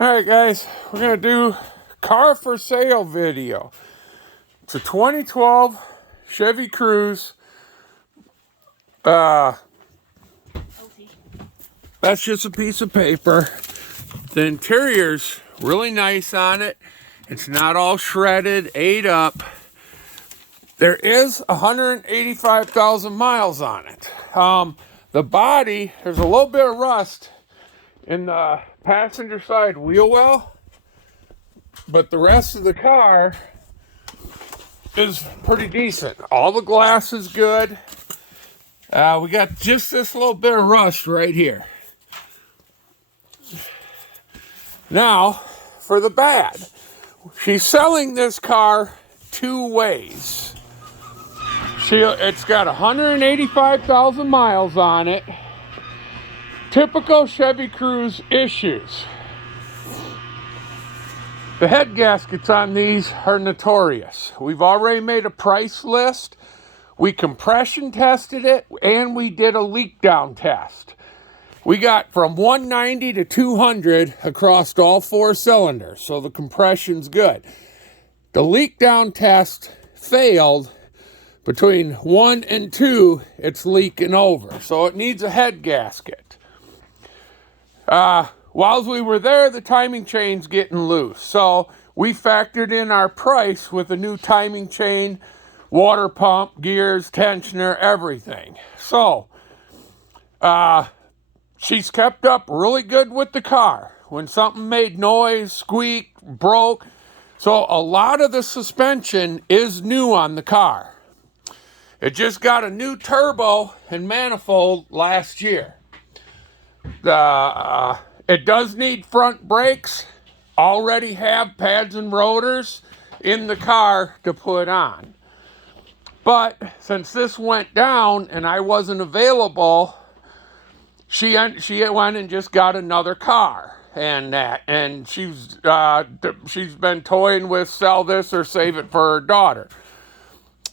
Alright guys, we're going to do car for sale video. It's a 2012 Chevy Cruz. That's just a piece of paper. The interior's really nice on it. It's not all shredded, ate up. There is 185,000 miles on it. The body, there's a little bit of rust in the passenger side wheel well, but the rest of the car is pretty decent. All the glass is good. We got just this little bit of rust right here. Now, for the bad. She's selling this car two ways. It's got 185,000 miles on it. Typical Chevy Cruz issues. The head gaskets on these are notorious. We've already made a price list. We compression tested it, and we did a leak down test. We got from 190 to 200 across all four cylinders, so the compression's good. The leak down test failed. Between 1 and 2, it's leaking over, so it needs a head gasket. While we were there, the timing chain's getting loose, so we factored in our price with a new timing chain, water pump, gears, tensioner, everything. So, she's kept up really good with the car. When something made noise, squeaked, broke, so a lot of the suspension is new on the car. It just got a new turbo and manifold last year. It does need front brakes. Already have pads and rotors in the car to put on. But since this went down and I wasn't available, she went and just got another car. And she's been toying with sell this or save it for her daughter.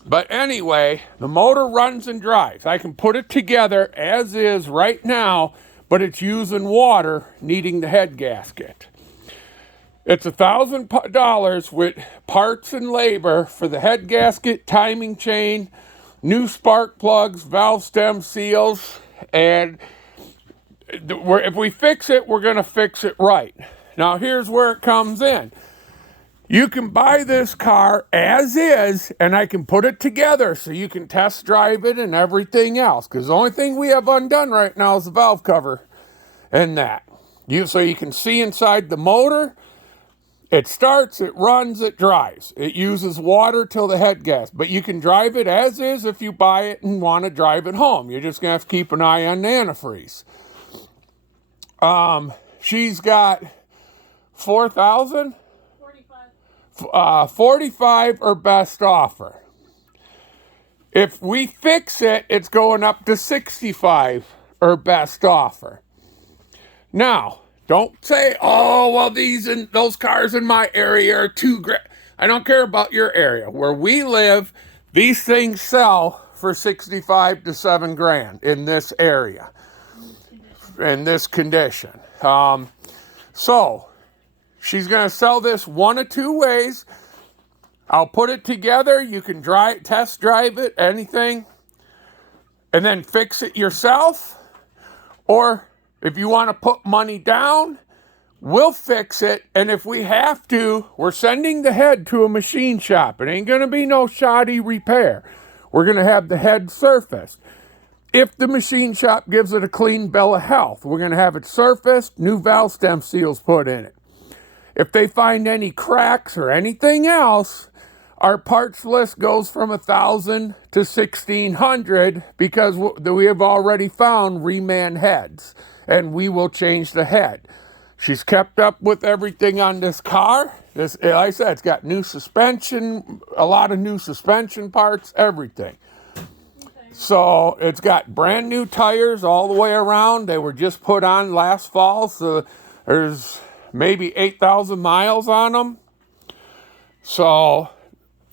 But anyway, the motor runs and drives. I can put it together as is right now, but it's using water, needing the head gasket. It's $1,000 with parts and labor for the head gasket, timing chain, new spark plugs, valve stem seals, and if we fix it, we're going to fix it right. Now, here's where it comes in. You can buy this car as is, and I can put it together so you can test drive it and everything else. Because the only thing we have undone right now is the valve cover and that. So you can see inside the motor. It starts, it runs, it drives. It uses water till the head gas. But you can drive it as is if you buy it and want to drive it home. You're just going to have to keep an eye on the antifreeze. She's got 4,000? 45 or best offer. If we fix it, it's going up to 65 or best offer. Now, don't say, oh, well, those cars in my area are too great. I don't care about your area. Where we live, these things sell for 65 to 7 grand in this area, in this condition. So, she's going to sell this one of two ways. I'll put it together. You can test drive it, anything, and then fix it yourself. Or if you want to put money down, we'll fix it. And if we have to, we're sending the head to a machine shop. It ain't going to be no shoddy repair. We're going to have the head surfaced. If the machine shop gives it a clean bill of health, we're going to have it surfaced, new valve stem seals put in it. If they find any cracks or anything else, our parts list goes from 1,000 to 1,600 because we have already found reman heads, and we will change the head. She's kept up with everything on this car. Like I said, it's got new suspension, a lot of new suspension parts, everything. So it's got brand new tires all the way around. They were just put on last fall, so there's maybe 8,000 miles on them. So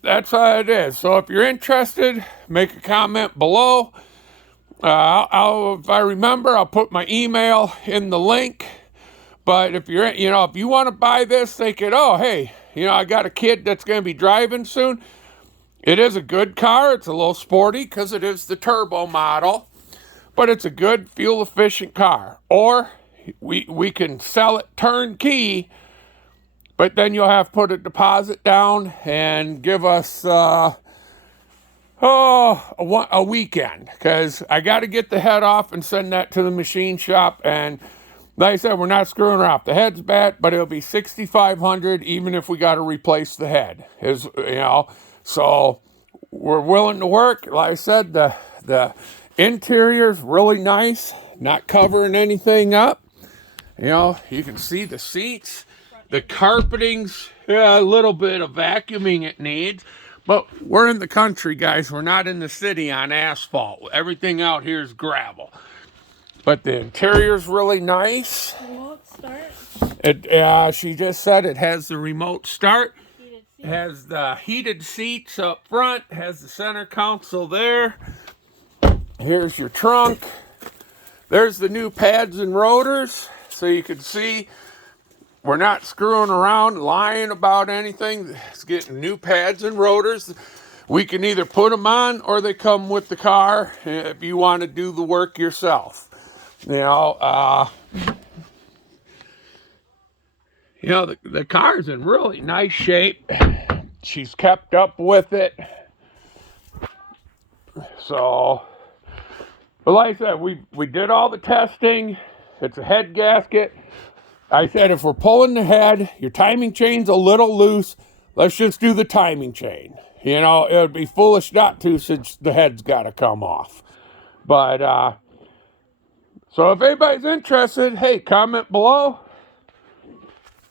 that's how it is. So if you're interested, make a comment below. If I remember, I'll put my email in the link But if you're, if you want to buy this thinking, oh, hey, I got a kid that's going to be driving soon, it is a good car. It's a little sporty because it is the turbo model, but it's a good fuel efficient car. Or we can sell it turnkey, but then you'll have to put a deposit down and give us a weekend, because I got to get the head off and send that to the machine shop. And like I said, we're not screwing around. The head's bad, but it'll be $6,500 even if we got to replace the head. So we're willing to work. Like I said, the interior's really nice, not covering anything up. You can see the seats. The carpeting's a little bit of vacuuming it needs. But we're in the country, guys. We're not in the city on asphalt. Everything out here is gravel. But the interior's really nice. Remote start? She just said it has the remote start. It has the heated seats up front. Has the center console there. Here's your trunk. There's the new pads and rotors. So you can see we're not screwing around, lying about anything. It's getting new pads and rotors. We can either put them on or they come with the car if you want to do the work yourself. The car's in really nice shape. She's kept up with it. So, but like I said, we did all the testing. It's a head gasket. I said, if we're pulling the head, your timing chain's a little loose, let's just do the timing chain. It would be foolish not to, since the head's got to come off. But, so if anybody's interested, hey, comment below.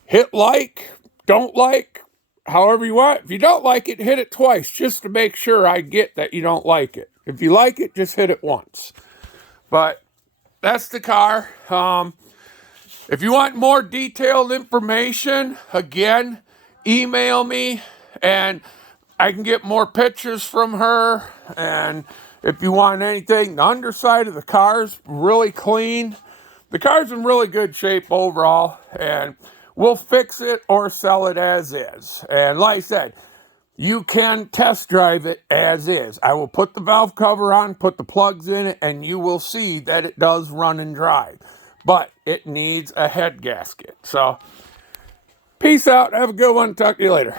Hit like, don't like, however you want. If you don't like it, hit it twice, just to make sure I get that you don't like it. If you like it, just hit it once. But that's the car. If you want more detailed information, again, email me and I can get more pictures from her. And if you want anything, the underside of the car's really clean. The car's in really good shape overall, and we'll fix it or sell it as is. And like I said, you can test drive it as is. I will put the valve cover on, put the plugs in it, and you will see that it does run and drive. But it needs a head gasket. So, peace out. Have a good one. Talk to you later.